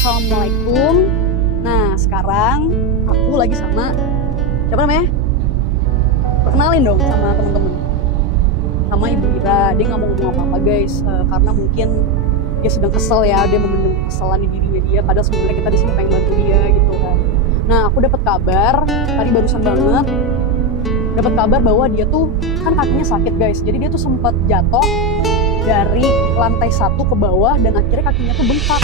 Assalamualaikum. Nah, sekarang aku lagi sama siapa namanya? Perkenalin dong sama temen-temen. Sama Ibu Ira. Dia nggak mau ngomong apa-apa guys, karena mungkin dia sedang kesel ya. Dia memendam kekesalan di dirinya dia. Padahal sebenarnya kita di sini pengen bantu dia gitu kan. Nah, aku dapat kabar tadi barusan banget. Dapat kabar bahwa dia tuh kan kakinya sakit guys. Jadi dia tuh sempat jatuh dari lantai 1 ke bawah dan akhirnya kakinya tuh bengkak.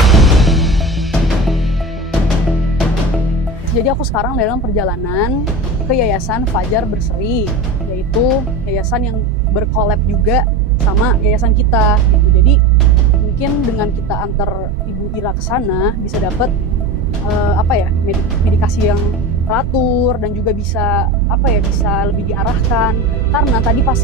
Jadi aku sekarang dalam perjalanan ke Yayasan Fajar Berseri, yaitu yayasan yang berkolab juga sama yayasan kita gitu. Jadi mungkin dengan kita antar Ibu Ira ke sana bisa dapat medikasi yang teratur dan juga bisa bisa lebih diarahkan. Karena tadi pas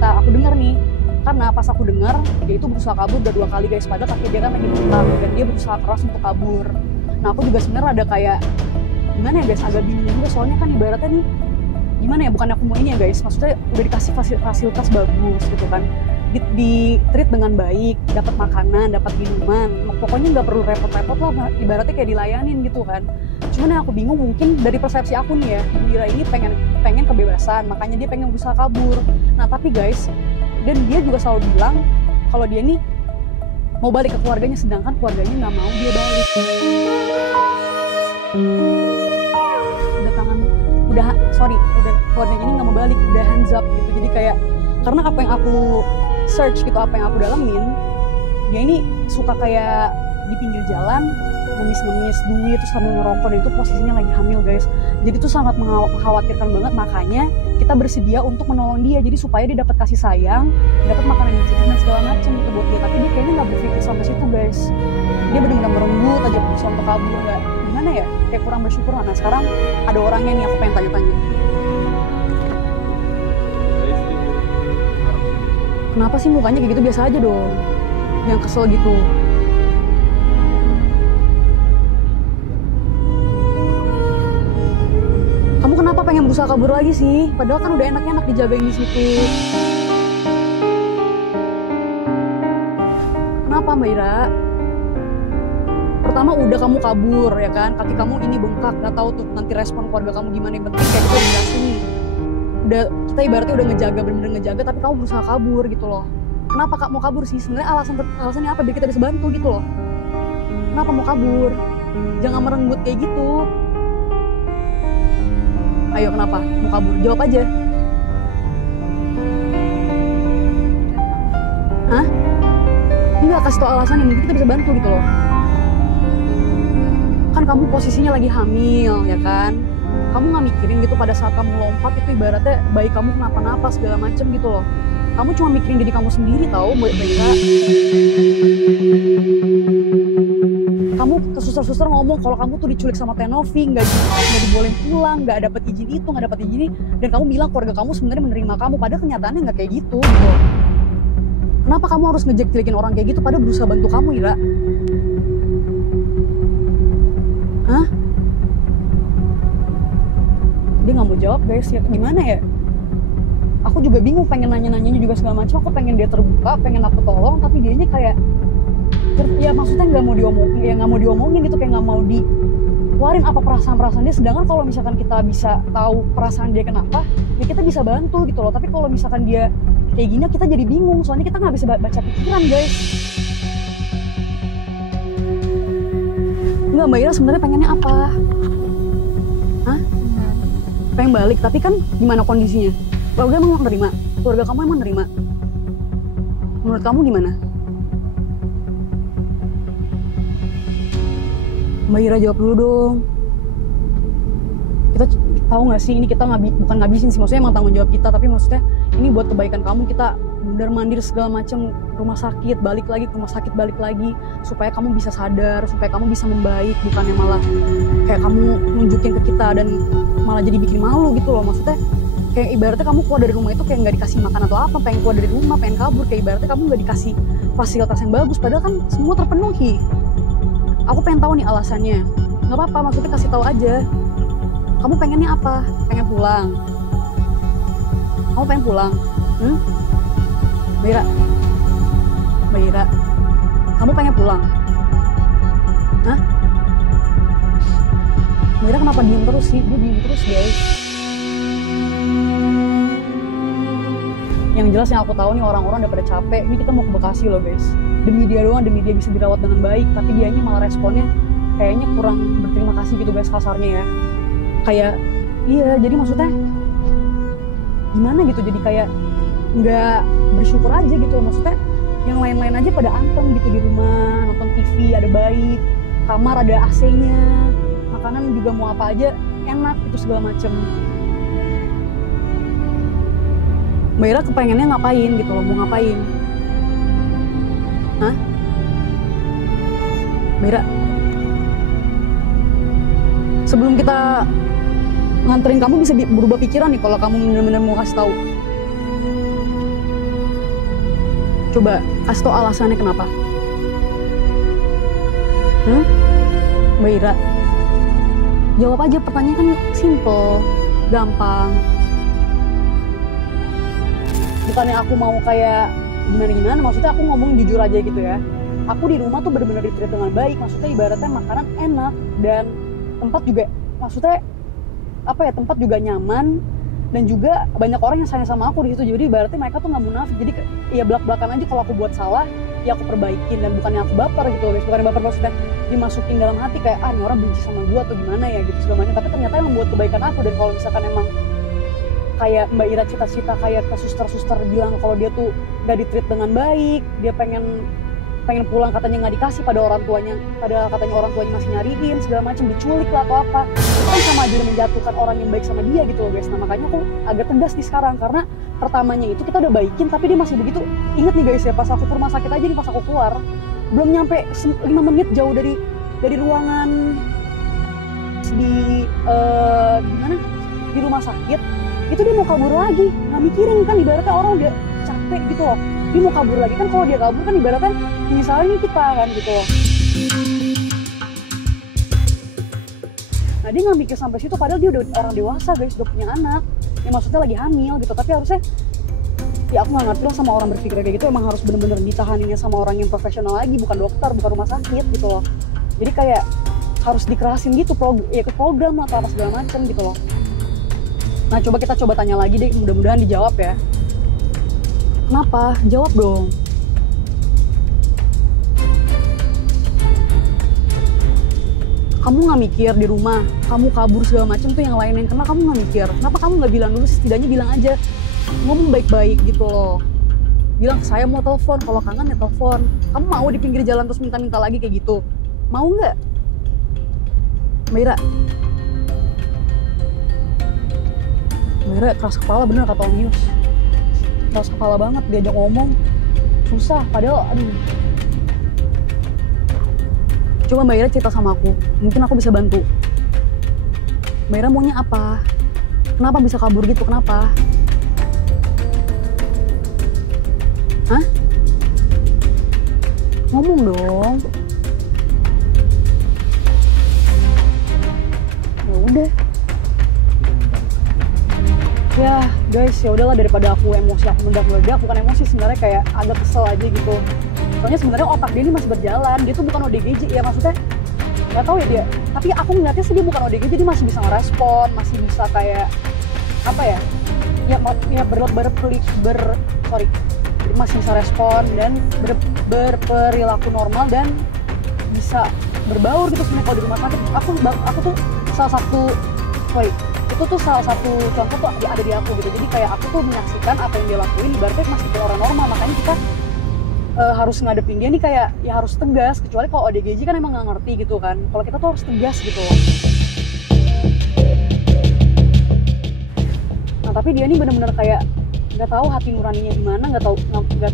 aku dengar nih, karena pas aku dengar dia itu berusaha kabur udah 2 kali guys, padahal kaki dia kan lagi bengkak dan dia berusaha keras untuk kabur. Nah aku juga sebenarnya ada kayak gimana ya guys, agak bingung juga soalnya kan ibaratnya nih gimana ya, bukan aku mau ini ya guys, maksudnya udah dikasih fasilitas bagus gitu kan, di treat dengan baik, dapat makanan, dapat minuman, pokoknya nggak perlu repot-repot lah, ibaratnya kayak dilayanin gitu kan. Cuman yang aku bingung mungkin dari persepsi aku nih ya, Bu Ira ini pengen kebebasan, makanya dia pengen berusaha kabur. Nah tapi guys, dan dia juga selalu bilang kalau dia nih mau balik ke keluarganya, sedangkan keluarganya nggak mau dia balik. Udah keluarganya ini nggak mau balik, udah hands up gitu. Jadi kayak karena apa yang aku search gitu, apa yang aku dalamin, dia ini suka kayak di pinggir jalan ngemis duit terus sambil ngerokok, dan itu posisinya lagi hamil guys. Jadi itu sangat mengkhawatirkan banget, makanya kita bersedia untuk menolong dia, jadi supaya dia dapat kasih sayang, dapat makanan yang cukup dan segala macam gitu buat dia. Tapi dia kayaknya nggak berpikir sampai situ guys, dia benar-benar merenggut aja berusaha untuk kabur, nggak gimana ya, kayak kurang bersyukur lah. Nah sekarang ada orangnya nih, aku pengen tanya-tanya. Kenapa sih mukanya kayak gitu? Biasa aja dong, yang kesel gitu. Kamu kenapa pengen berusaha kabur lagi sih? Padahal kan udah enak-enak dijagain di situ. Kenapa Mbak Ira? Pertama udah kamu kabur ya kan, kaki kamu ini bengkak, gak tahu tuh nanti respon keluarga kamu gimana. Yang penting kayak kita nih, udah kita ibaratnya udah ngejaga, bener-bener ngejaga, tapi kamu berusaha kabur gitu loh. Kenapa Kak mau kabur sih? Sebenarnya alasannya apa biar kita bisa bantu gitu loh. Kenapa mau kabur? Jangan merenggut kayak gitu. Ayo kenapa mau kabur? Jawab aja. Hah? Enggak, kasih tau alasan yang mungkin kita bisa bantu gitu loh. Kan kamu posisinya lagi hamil ya kan, kamu nggak mikirin gitu pada saat kamu lompat itu ibaratnya bayi kamu kenapa-napa segala macem gitu loh. Kamu cuma mikirin diri kamu sendiri tahu Mbak Ira. Kamu ke suster-suster ngomong kalau kamu tuh diculik sama Tenovi, nggak dibolehin pulang, nggak dapat izin itu, nggak dapat izin ini, dan kamu bilang keluarga kamu sebenarnya menerima kamu, padahal kenyataannya nggak kayak gitu. Kenapa kamu harus ngejek-jelekin orang kayak gitu padahal berusaha bantu kamu, Ira? Hah? Dia nggak mau jawab guys, ya gimana ya? Aku juga bingung, pengen nanya-nanyanya juga segala macam. Aku pengen dia terbuka, pengen aku tolong, tapi dianya kayak ya maksudnya nggak mau diomongin gitu, kayak nggak mau dikeluarin apa perasaan dia. Sedangkan kalau misalkan kita bisa tahu perasaan dia kenapa, ya kita bisa bantu gitu loh. Tapi kalau misalkan dia kayak gini, kita jadi bingung, soalnya kita nggak bisa baca pikiran guys. Nggak, Mbak Ira sebenarnya pengennya apa? Hah? Pengen balik, tapi kan gimana kondisinya? Keluarga emang nerima? Keluarga kamu emang nerima? Menurut kamu gimana? Mbak Ira jawab dulu dong. Kita tahu nggak sih, ini kita bukan ngabisin sih, maksudnya emang tanggung jawab kita, tapi maksudnya ini buat kebaikan kamu. Kita mondar-mandir segala macam, rumah sakit balik lagi, ke rumah sakit balik lagi, supaya kamu bisa sadar, supaya kamu bisa membaik, bukannya malah kayak kamu nunjukin ke kita dan malah jadi bikin malu gitu loh. Maksudnya kayak ibaratnya kamu keluar dari rumah itu kayak nggak dikasih makan atau apa, pengen keluar dari rumah, pengen kabur, kayak ibaratnya kamu nggak dikasih fasilitas yang bagus, padahal kan semua terpenuhi. Aku pengen tahu nih alasannya. Nggak apa-apa, maksudnya kasih tahu aja. Kamu pengennya apa? Pengen pulang? Kamu pengen pulang? Mbak Ira, kamu pengen pulang? Hah? Mira kenapa diem terus sih? Dia diem terus guys. Yang jelas yang aku tahu nih orang-orang udah pada capek. Ini kita mau ke Bekasi loh guys. Demi dia doang, demi dia bisa dirawat dengan baik. Tapi dianya malah responnya kayaknya kurang berterima kasih gitu guys, kasarnya ya. Kayak, iya jadi maksudnya gimana gitu, jadi kayak nggak bersyukur aja gitu loh. Maksudnya yang lain-lain aja pada anteng gitu di rumah, nonton TV ada baik, kamar ada AC-nya, makanan juga mau apa aja enak itu segala macem. Mbak Ira kepengennya ngapain gitu loh, mau ngapain? Hah? Mbak Ira, sebelum kita nganterin kamu bisa berubah pikiran nih kalau kamu benar-benar mau kasih tahu. Coba kasih tau alasannya kenapa. Mbak Ira, jawab aja, pertanyaan kan simple, gampang. Bukannya aku mau kayak gimana-gimana, maksudnya aku ngomong jujur aja gitu ya. Aku di rumah tuh benar-benar di-treat dengan baik, maksudnya ibaratnya makanan enak dan tempat juga, maksudnya apa ya, tempat juga nyaman dan juga banyak orang yang sayang sama aku di situ. Jadi ibaratnya mereka tuh nggak munafik, jadi ya belak-belakan aja kalau aku buat salah ya aku perbaikin, dan bukannya aku baper gitu guys, bukannya baper maksudnya dimasukin dalam hati kayak ini orang benci sama gue atau gimana ya gitu segala macam, tapi ternyata emang buat kebaikan aku. Dan kalau misalkan emang kayak Mbak Ira cita-cita kayak ke suster-suster bilang kalau dia tuh gak di-treat dengan baik, dia pengen pulang katanya nggak dikasih pada orang tuanya, pada katanya orang tuanya masih nyariin segala macam, diculik lah atau apa, itu kan sama aja menjatuhkan orang yang baik sama dia gitu loh guys. Nah makanya aku agak tegas nih sekarang, karena pertamanya itu kita udah baikin tapi dia masih begitu. Ingat nih guys ya, pas aku ke rumah sakit aja nih, pas aku keluar belum nyampe 5 menit jauh dari ruangan di gimana di rumah sakit itu dia mau kabur lagi, nggak mikirin kan, ibaratnya orang udah capek gitu loh, dia mau kabur lagi kan. Kalau dia kabur kan ibaratnya misalnya nih kita kan gitu loh. Nah dia nggak mikir sampai situ, padahal dia udah orang dewasa guys, udah punya anak ya, maksudnya lagi hamil gitu. Tapi harusnya ya aku nggak ngerti lah sama orang berpikir kayak gitu, emang harus bener-bener ditahaninnya sama orang yang profesional lagi, bukan dokter, bukan rumah sakit gitu loh. Jadi kayak harus dikerasin gitu, ya ke program atau apa segala macam gitu loh. Nah kita coba tanya lagi deh, mudah-mudahan dijawab ya. Kenapa? Jawab dong. Kamu nggak mikir di rumah, kamu kabur segala macam tuh yang lain yang kena, kamu nggak mikir. Kenapa kamu nggak bilang dulu sih? Setidaknya bilang aja, ngomong baik-baik gitu loh. Bilang saya mau telepon, kalau kangen ya telepon. Kamu mau di pinggir jalan terus minta-minta lagi kayak gitu? Mau nggak? Mbak Ira keras kepala bener kata Om Yus. Keras kepala banget, diajak ngomong susah, padahal aduh. Coba Mbak Ira cerita sama aku, mungkin aku bisa bantu. Mbak Ira maunya apa? Kenapa bisa kabur gitu, kenapa? Hah? Ngomong dong. Ya udah. Ya guys, ya udahlah, daripada aku emosi, aku meledak-meledak, bukan emosi sebenarnya, kayak agak kesel aja gitu. Soalnya sebenarnya otak dia ini masih berjalan, dia tuh bukan ODGJ ya, maksudnya nggak tahu ya dia. Tapi aku ngeliatnya sih dia bukan ODGJ, dia masih bisa ngerespon, masih bisa kayak apa ya? Masih bisa respon dan berperilaku normal dan bisa berbaur gitu sebenarnya kalau di rumah sakit. Aku tuh salah satu contoh tuh ada di aku gitu. Jadi kayak aku tuh menyaksikan apa yang dia lakuin, ibaratnya masih kayak orang normal. Makanya kita harus ngadepin dia nih kayak ya harus tegas. Kecuali kalau ODGJ kan emang nggak ngerti gitu kan. Kalau kita tuh harus tegas gitu. Nah tapi dia nih bener-bener kayak nggak tahu hati nuraninya gimana, nggak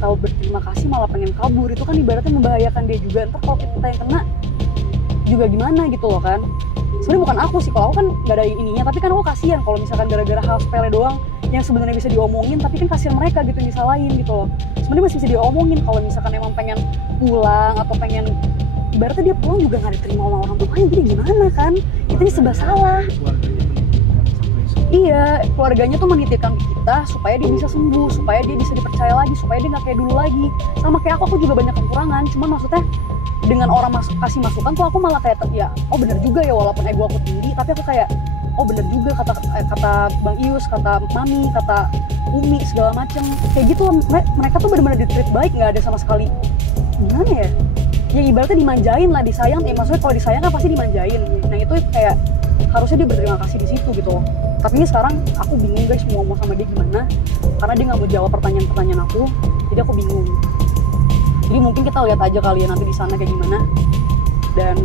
tahu berterima kasih, malah pengen kabur. Itu kan ibaratnya membahayakan dia juga. Ntar kalau kita yang kena juga gimana gitu loh kan. Sebenarnya bukan aku sih, kalau aku kan nggak ada ininya, tapi kan aku kasihan kalau misalkan gara-gara hal sepele doang yang sebenarnya bisa diomongin, tapi kan kasihan mereka gitu disalahin gitu loh. Sebenarnya masih bisa diomongin kalau misalkan emang pengen pulang atau pengen, ibaratnya dia pulang juga nggak diterima sama orang tuanya, jadi gimana kan? Itu serba salah. Iya, keluarganya tuh menitipkan ke kita supaya dia bisa sembuh, supaya dia bisa dipercaya lagi, supaya dia nggak kayak dulu lagi. Sama kayak aku juga banyak kekurangan, cuman maksudnya dengan orang kasih masukan tuh aku malah kayak ya oh bener juga ya, walaupun ego aku tinggi tapi aku kayak oh bener juga kata Bang Ius, kata Mami, kata Umi segala macem kayak gitu. Mereka tuh benar-benar di-treat baik, nggak ada sama sekali gimana ya, ya ibaratnya dimanjain lah, disayang. Maksudnya kalau disayang kan pasti dimanjain. Nah itu kayak harusnya dia berterima kasih di situ gitu. Tapi ini sekarang aku bingung guys mau ngomong sama dia gimana, karena dia nggak mau jawab pertanyaan aku, jadi aku bingung. Jadi mungkin kita lihat aja kali ya nanti di sana kayak gimana. Dan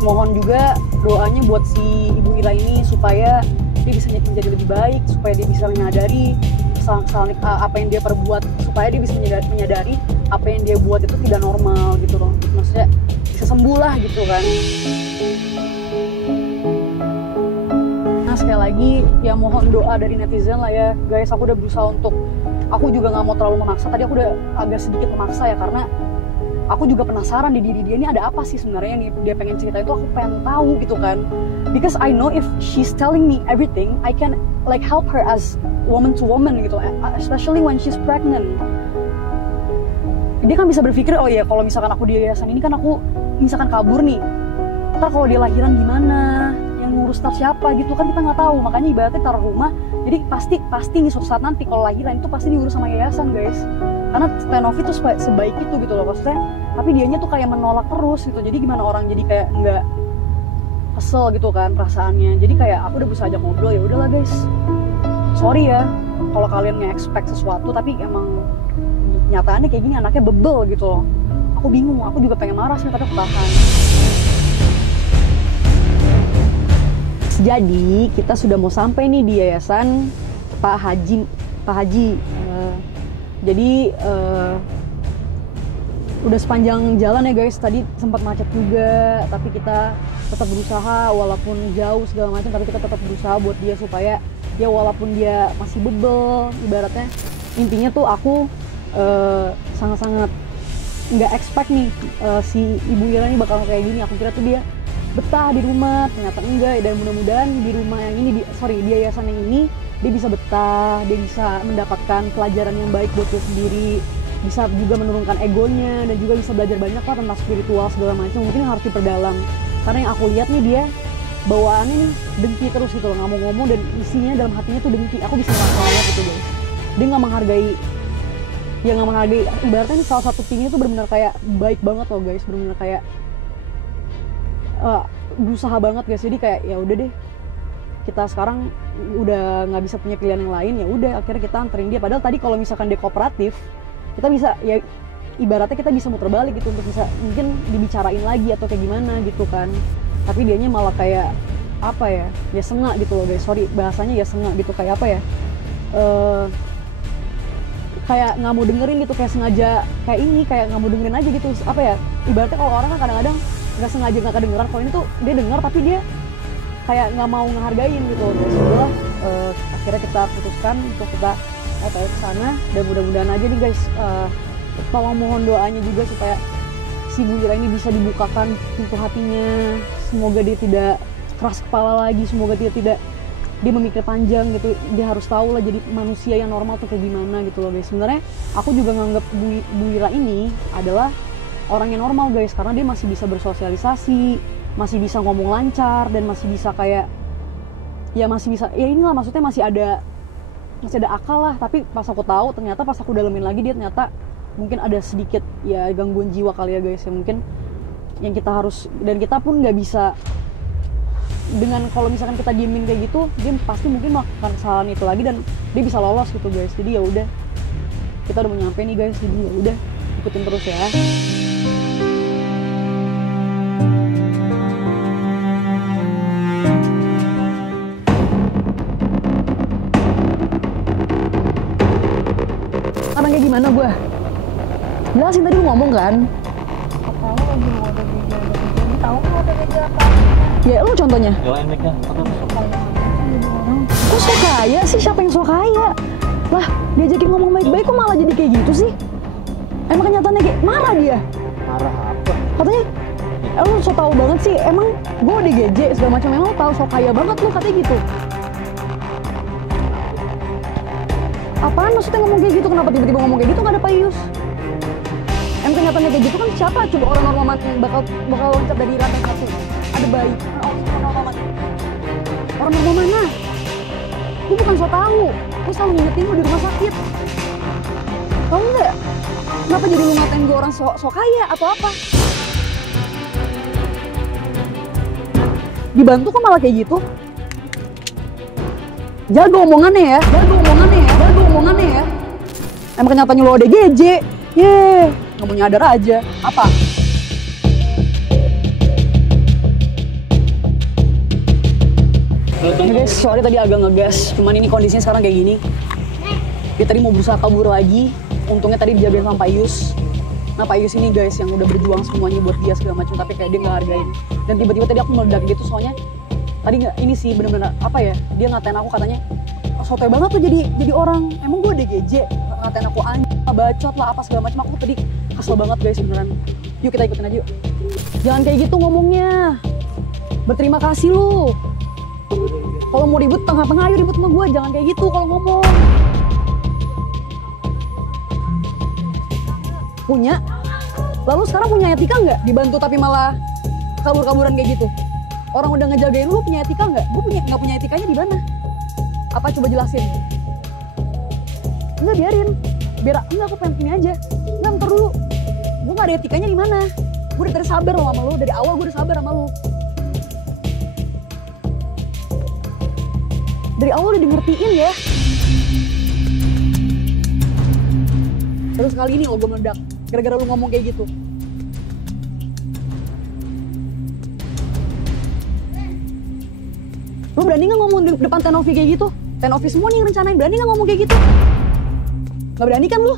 mohon juga doanya buat si Ibu Ira ini supaya dia bisa menjadi lebih baik, supaya dia bisa menyadari kesalahan apa yang dia perbuat, supaya dia bisa menyadari apa yang dia buat itu tidak normal gitu loh. Maksudnya bisa sembuh lah gitu kan. Nah sekali lagi ya mohon doa dari netizen lah ya guys. Aku udah berusaha untuk, aku juga nggak mau terlalu memaksa. Tadi aku udah agak sedikit memaksa ya, karena aku juga penasaran di diri dia ini ada apa sih sebenarnya yang dia pengen ceritain. Itu aku pengen tahu gitu kan, because I know if she's telling me everything I can like help her as woman to woman gitu, especially when she's pregnant. Dia kan bisa berpikir oh ya kalau misalkan aku di yayasan ini kan aku misalkan kabur nih, ntar kalau dia lahiran gimana, yang ngurus ntar siapa gitu kan, kita nggak tahu. Makanya ibaratnya taruh rumah, jadi pasti nih suatu saat nanti kalau lahiran itu pasti diurus sama yayasan guys. Karena Stenovi tuh sebaik itu gitu loh maksudnya. Tapi dianya tuh kayak menolak terus gitu. Jadi gimana orang jadi kayak nggak kesel gitu kan perasaannya. Jadi kayak aku udah berusaha ajak ngobrol, ya udahlah guys. Sorry ya kalau kalian nge-expect sesuatu tapi emang nyataannya kayak gini, anaknya bebel gitu loh. Aku bingung, aku juga pengen marah sih tapi aku tahan. Jadi kita sudah mau sampai nih di yayasan Pak Haji. Jadi udah sepanjang jalan ya guys, tadi sempat macet juga, tapi kita tetap berusaha walaupun jauh segala macam, tapi kita tetap berusaha buat dia supaya ya walaupun dia masih bebel ibaratnya. Intinya tuh aku sangat-sangat nggak expect nih si Ibu Ira ini bakal kayak gini. Aku kira tuh dia betah di rumah, ternyata enggak. Dan mudah-mudahan di rumah yang ini, di yayasan yang ini dia bisa betah, dia bisa mendapatkan pelajaran yang baik buat dia sendiri, bisa juga menurunkan egonya, dan juga bisa belajar banyak lah tentang spiritual segala macam. Mungkin harus diperdalam, karena yang aku lihat nih dia bawaannya nih dengki terus gitu loh, nggak mau ngomong, dan isinya dalam hatinya tuh dengki. Aku bisa ngerasain gitu guys, dia nggak menghargai, ibaratnya ini salah satu timnya tuh benar-benar kayak baik banget loh guys, benar-benar kayak berusaha banget guys. Jadi kayak ya udah deh, kita sekarang udah nggak bisa punya pilihan yang lain, ya udah akhirnya kita anterin dia. Padahal tadi kalau misalkan dia kooperatif, kita bisa ya ibaratnya kita bisa muter balik gitu untuk bisa mungkin dibicarain lagi atau kayak gimana gitu kan. Tapi dianya malah kayak apa ya sengak gitu loh guys, sorry bahasanya ya sengak gitu, kayak apa ya, kayak nggak mau dengerin gitu, kayak sengaja kayak ini, kayak nggak mau dengerin aja gitu. Apa ya, ibaratnya kalau orang kan kadang-kadang nggak sengaja nggak kedengeran, kalau ini tuh dia dengar tapi dia kayak nggak mau ngehargain gitu. Terus udah akhirnya kita putuskan untuk kita ke sana, dan mudah-mudahan aja nih guys, tolong mohon doanya juga supaya si Bu Ira ini bisa dibukakan pintu hatinya. Semoga dia tidak keras kepala lagi, semoga dia memikir panjang gitu. Dia harus tahu lah jadi manusia yang normal tuh kayak gimana gitu loh guys. Sebenarnya aku juga nganggap Bu Ira ini adalah orang yang normal guys, karena dia masih bisa bersosialisasi, masih bisa ngomong lancar, dan masih bisa kayak ya masih bisa ya inilah, maksudnya masih ada akal lah. Tapi pas aku tahu, ternyata pas aku dalemin lagi, dia ternyata mungkin ada sedikit ya gangguan jiwa kali ya guys, yang mungkin yang kita harus, dan kita pun nggak bisa dengan kalau misalkan kita diemin kayak gitu, dia pasti mungkin melakukan kesalahan itu lagi dan dia bisa lolos gitu guys. Jadi ya udah, kita udah mau nyampe nih guys, jadi ya udah ikutin terus ya. Karena kayak gimana gue jelasin tadi, gue ngomong kan, Tahu lagi mau ada meja, tahu mau ada meja apa? ya lu contohnya. Jualan mic-nya, Kok so kaya sih? Siapa yang so kaya? Lah, diajakin ngomong baik-baik kok malah jadi kayak gitu sih? Emang kenyataannya kayak marah dia? marah apa? Katanya, lu so tau banget sih, emang gue di GJ segala macam, emang lu tau so kaya banget lu, katanya gitu. Apaan maksudnya ngomong kayak gitu? Kenapa tiba-tiba ngomong kayak gitu? Gak ada Pak Ius. kenyataannya kayak gitu kan siapa coba orang normal mana yang bakal loncat dari lantai 1? Ada bayi. Orang normal mana? Orang normal mana? Gue bukan so tau. Gue selalu ngingetin lu di rumah sakit. Tau nggak? Kenapa jadi lu ngatain gue orang so kaya atau apa? Dibantu kok malah kayak gitu? Jaga omongannya ya. Emang kenyataannya lo ODGJ. Yeay, nggak mau nyadar aja. Apa? Guys, sorry tadi agak ngegas. Cuman ini kondisinya sekarang kayak gini. Dia tadi mau berusaha kabur lagi. Untungnya tadi dijagain sama Pak Yus. Nah Pak Yus ini guys yang udah berjuang semuanya buat dia segala macam. Tapi kayak dia nggak hargain. Dan tiba-tiba tadi aku meledak gitu soalnya. Tadi nggak ini sih bener-bener apa ya? Dia ngatain aku katanya sotoy banget tuh jadi orang. Emang gue ODGJ? Ngatain aku anjing, bacot lah apa segala macam. Aku tadi kesel banget guys beneran. Yuk kita ikutin aja yuk. Jangan kayak gitu ngomongnya. Berterima kasih lu. Kalau mau ribut tengah-tengah ayo ribut sama gue. Jangan kayak gitu kalau ngomong. Punya? Lalu sekarang punya etika nggak? Dibantu tapi malah kabur-kaburan kayak gitu. Orang udah ngejagain lu punya etika nggak? Gue nggak punya etikanya di mana? Apa coba jelasin? Enggak biarin. Enggak aku pengen ini aja. Enggak ntar dulu. Gue nggak ada etikanya di mana? Gue udah tadi sabar loh sama lu. Dari awal gue udah sabar sama lu. Dari awal udah di ngertiin ya. Terus kali ini lo gue meledak. Gara-gara lu ngomong kayak gitu. Lu berani nggak ngomong di depan Tenovi kayak gitu? Tenovi semua nih yang rencanain, berani nggak ngomong kayak gitu? Nggak berani kan lu?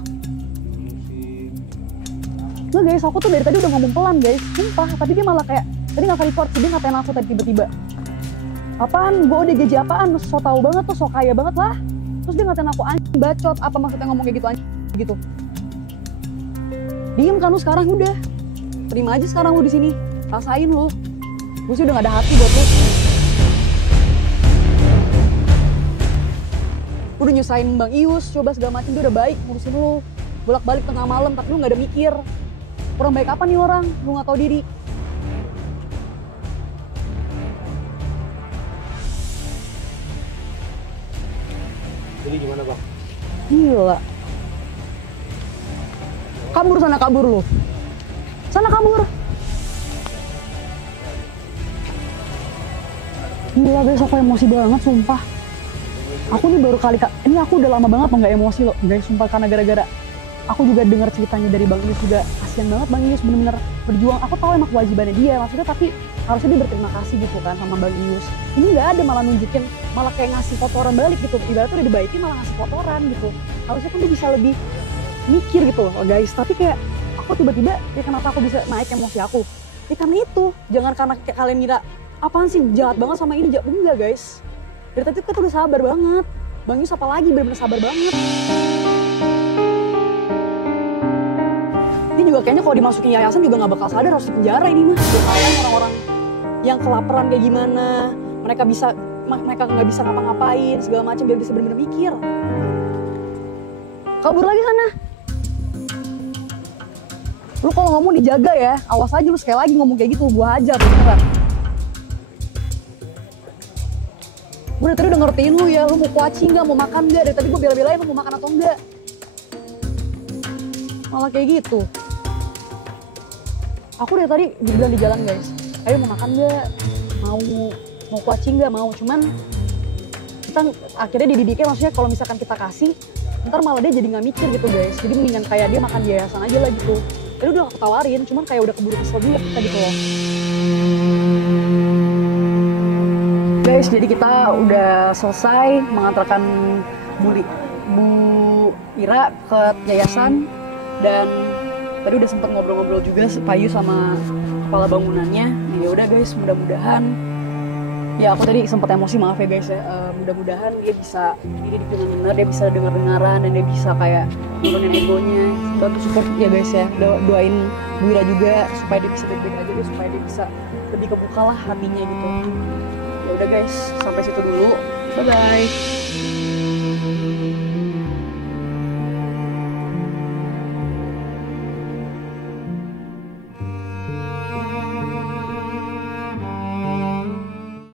Nggak guys, aku tuh dari tadi udah ngomong pelan guys, sumpah. Tapi dia malah kayak, tadi nggak report, dia ngatain aku tadi tiba-tiba. Apaan? Gue ODGJ apaan? So tau banget tuh, so kaya banget lah. Terus dia ngatain aku anjing, bacot. Apa maksudnya ngomong kayak gitu anjing? Gitu. Diem kan lu sekarang udah. Terima aja sekarang lu di sini. Rasain lu. Gue sih udah gak ada hati buat lu. Udah nyusahin Bang Ius, coba segala macam dia udah baik ngurusin lu. Bolak-balik tengah malam tapi lu gak ada mikir. Orang baik apa nih orang? Lu gak tahu diri. Jadi gimana Bang? Gila. Kabur sana, kabur lu. Sana kabur. Gila guys, aku emosi banget sumpah. Aku nih baru kali, ini aku udah lama banget nggak emosi loh guys, sumpah. Karena gara-gara aku juga dengar ceritanya dari Bang Ius juga. Kasian banget Bang Ius bener-bener berjuang. Aku tahu emang kewajibannya dia maksudnya, tapi harusnya dia berterima kasih gitu kan sama Bang Ius. Ini nggak ada, malah nunjukin, malah kayak ngasih kotoran balik gitu. Ibaratnya udah dibaikin malah ngasih kotoran gitu. Harusnya kan dia bisa lebih mikir gitu loh guys. Tapi kayak aku tiba-tiba, ya kenapa aku bisa naik emosi aku? Ya karena itu, jangan karena kayak kalian ngira apaan sih jahat banget sama ini. Enggak guys, dari tadi kita udah sabar banget. Bang Yus apalagi bener-bener sabar banget. Ini juga kayaknya kalau dimasukin yayasan juga gak bakal sadar harus di penjara ini mah. Kalian orang-orang yang kelaparan kayak gimana, mereka nggak bisa ngapa-ngapain segala macam biar bisa bener-bener mikir. Kabur lagi sana. Lu kalau ngomong dijaga ya, awas aja lu sekali lagi ngomong kayak gitu gua hajar beneran. Gue dari tadi udah ngertiin lu ya, lu mau kuaci nggak, mau makan nggak? Dari tadi gue bela-belain lu mau makan atau enggak. Malah kayak gitu. Aku dari tadi dibilang di jalan guys, ayo mau makan nggak? Mau kuaci nggak? Mau, cuman kita akhirnya dididiknya maksudnya kalau misalkan kita kasih, ntar malah dia jadi nggak mikir gitu guys. Jadi mendingan kayak dia makan di yayasan aja lah gitu. Jadi udah aku tawarin, cuman kayak udah keburu kesel juga kita gitu loh. Guys, jadi kita udah selesai mengantarkan Bu Ira ke yayasan dan tadi udah sempet ngobrol-ngobrol juga Payu sama kepala bangunannya. Ya udah guys, mudah-mudahan ya aku tadi sempet emosi, maaf ya guys ya. Mudah-mudahan dia bisa dididik dengan benar, dia bisa dengar-dengaran dan dia bisa kayak nurunin egonya. Bantu support ya guys ya. Doain Bu Ira juga supaya dia bisa baik-baik aja deh, supaya dia bisa lebih kebuka lah hatinya gitu. Ya udah guys, sampai situ dulu. Bye bye.